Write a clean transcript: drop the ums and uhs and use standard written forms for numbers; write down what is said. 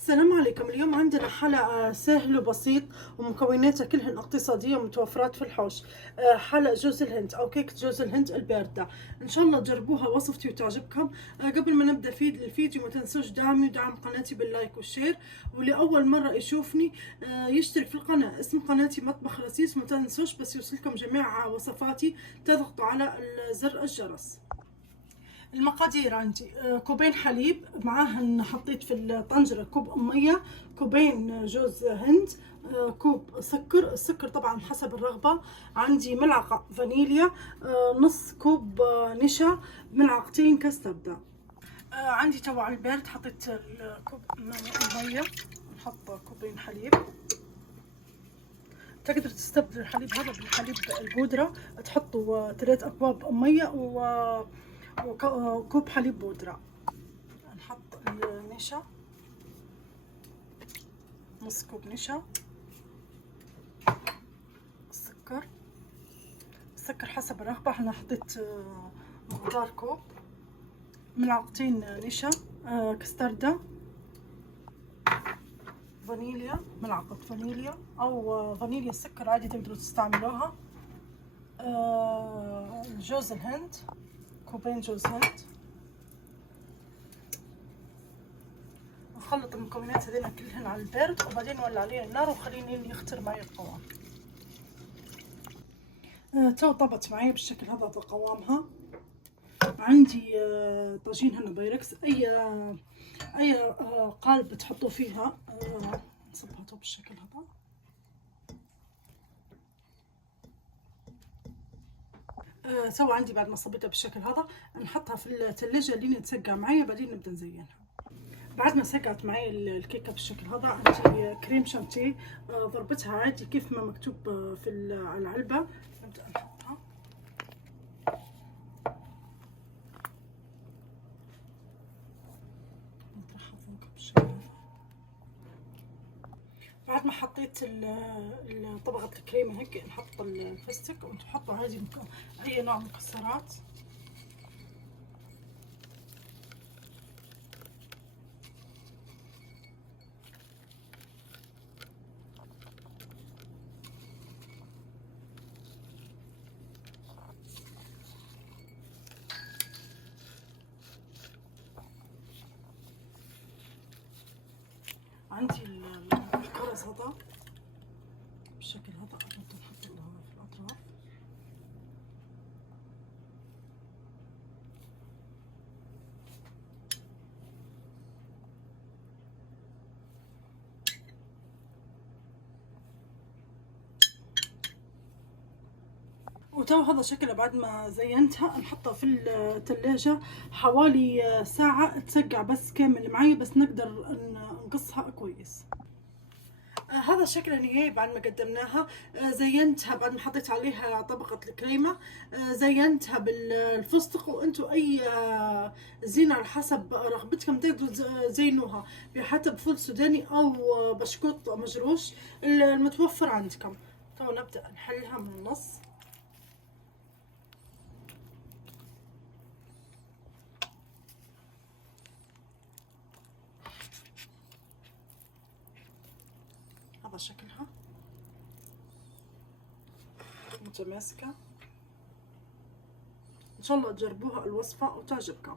السلام عليكم. اليوم عندنا حلقة سهل وبسيط ومكوناتها كلهن اقتصادية ومتوفرات في الحوش. حلقة جوز الهند أو كيكة جوز الهند الباردة. إن شاء الله تجربوها وصفتي وتعجبكم. قبل ما نبدأ في الفيديو ما تنسوش دعمي ودعم قناتي باللايك والشير، واللي أول مرة يشوفني يشترك في القناة. اسم قناتي مطبخ رسيس. ما تنسوش بس يوصلكم جميع وصفاتي تضغطوا على زر الجرس. المقادير عندي كوبين حليب، معاهن حطيت في الطنجرة كوب مية، كوبين جوز هند، كوب سكر. السكر طبعا حسب الرغبة. عندي ملعقة فانيليا، نص كوب نشا، ملعقتين كاستردة. عندي تو على البارد حطيت كوب مية، نحط كوبين حليب. تقدر تستبدل الحليب هذا بالحليب البودرة، تحطوا 3 أكواب مية وكوب حليب بودرة. نحط النشا، نص كوب نشا، السكر حسب الرغبة. احنا حطيت مقدار كوب، ملعقتين نشا، كستردة، فانيليا، ملعقة فانيليا أو فانيليا السكر عادي تقدروا تستعملوها. جوز الهند، كوبين جوز هند. نخلط المكونات هذين كلهن على البارد وبعدين نولع عليه النار وخليني يختر معي القوام. تو طبت معي بالشكل هذا قوامها. عندي طاجين هنا بايركس، اي قالب تحطوا فيها. نصبها تو بالشكل هذا. تو عندي بعد ما صبيتها بالشكل هذا نحطها في الثلاجة لين تسقع معي، بعدين نبدا نزينها. بعد ما سقعت معي الكيكه بالشكل هذا عندي كريم شانتيه، ضربتها عادي كيف ما مكتوب في على العلبه. نبدا نحطها. نطرحها فوق بالشكل هذا. بعد ما حطيت طبقه الكريمه هيك نحط الفستق، وانتم حطوا عادي اي نوع مكسرات. عندي الكرز هذا بالشكل هذا، نحط له في الاطراف. وتو هذا شكله بعد ما زينتها نحطها في الثلاجة حوالي ساعة تسقع بس كامل معي، بس نقدر نقصها كويس. هذا الشكل النهائي بعد ما قدمناها. زينتها بعد ما حطيت عليها طبقة الكريمة، زينتها بالفستق. وانتم اي زينة على حسب رغبتكم تقدروا تزينوها حتى بفول سوداني او بشكوط مجروش المتوفر عندكم. تو نبدأ نحلها من النص. هذا شكلها متماسكة. ان شاء الله تجربوها الوصفة وتعجبكم.